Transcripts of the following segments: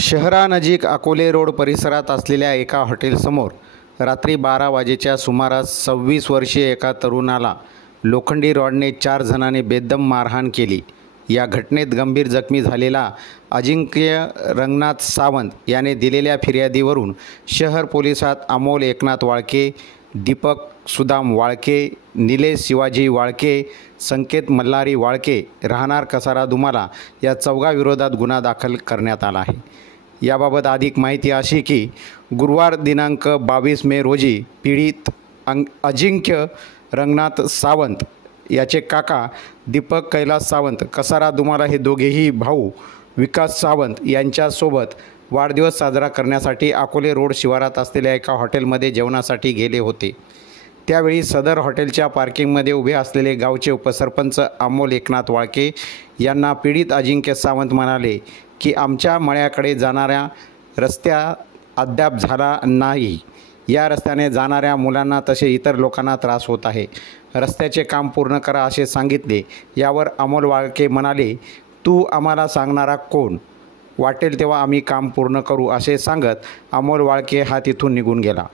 शहरानजीक Akole road परिसरात असलेल्या एका हॉटेलसमोर रात्री 12 वाजेच्या सुमारास 26 वर्षीय एका तरुणाला लोखंडी रॉडने 4 जणांनी बेदम मारहाण केली। या घटनेत गंभीर जखमी झालेला अजिंक्य रंगनाथ सावंत याने दिलेल्या फिर्यादीवरून शहर पोलिसात अमोल एकनाथ वाळके, दीपक सुदाम वाळके, निलेश शिवाजी वाळके, संकेत मल्हारी वाळके राहणार कसारा दुमाला या चौघांविरोधात गुन्हा दाखल करण्यात आला आहे। याबाबत अधिक माहिती अशी की गुरुवार दिनांक 22 मे रोजी पीडित अजिंक्य रंगनाथ सावंत याचे काका दीपक कैलास सावंत कसारा दुमाला हे दोघेही भाऊ विकास सावंत यांच्यासोबत वाढदिवस साजरा करण्यासाठी अकोले रोड शिवारात असलेल्या एका हॉटेलमध्ये जेवणासाठी गेले होते। त्यावेळी सदर हॉटेलच्या पार्किंगमध्ये उभे असलेले गावचे उपसरपंच अमोल एकनाथ वाळके यांना पीडित अजिंक्य सावंत म्हणाले की आमच्या मळ्याकडे जाणाऱ्या रस्ता अद्याप झाला नाही। या रस्त्याने जाणाऱ्या मुलांना तसे इतर लोकांना त्रास होत आहे। रस्त्याचे काम पूर्ण करा असे सांगितले। यावर अमोल वाळके म्हणाले, तू आम्हाला सांगणारा कोण? वाटेल तेव्हा आम्ही काम पूर्ण करू असे सांगत अमोल वाळके हा तिथून निघून गेला।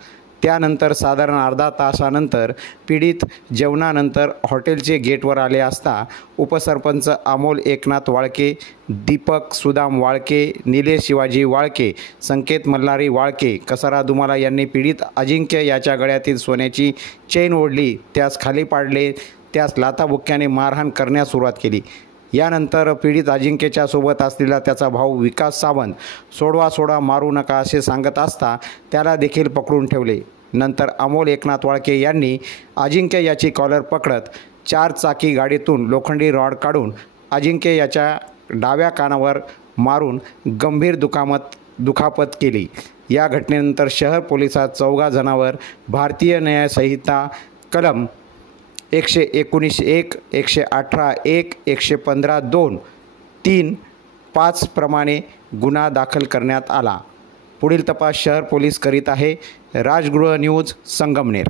त्यानंतर साधारण अर्धा तासानंतर पीडित जेवणानंतर हॉटेलचे गेटवर आले असता उपसरपंच अमोल एकनाथ वाळके, दीपक सुदाम वाळके, निलेश शिवाजी वाळके, संकेत मल्हारी वाळके कसारा दुमाला यांनी पीडित अजिंक्य याच्या गळ्यातील सोन्याची चेन ओढली, त्यास खाली पाडले, त्यास लाथाबुक्क्याने मारहाण करण्यास सुरुवात केली। यानंतर पीडित अजिंक्यच्या सोबत असलेला त्याचा भाऊ विकास सावंत सोडवा मारू नका असे सांगत असता त्याला देखील पकडून ठेवले। नंतर अमोल एकनाथ वाळके यांनी अजिंक्य याची कॉलर पकडत 4 चाकी गाडीतून लोखंडी रॉड काढून अजिंक्य याच्या डाव्या कानावर मारून गंभीर दुखापत केली। या घटनेनंतर शहर पोलिसात 4 जणांवर भारतीय न्याय संहिता कलम 119(1), 118(1), 115(2), 3, 5 प्रमाणे गुन्हा दाखल करण्यात आला। पुढील तपास शहर पोलीस करीत आहे। राजगृह न्यूज, संगमनेर।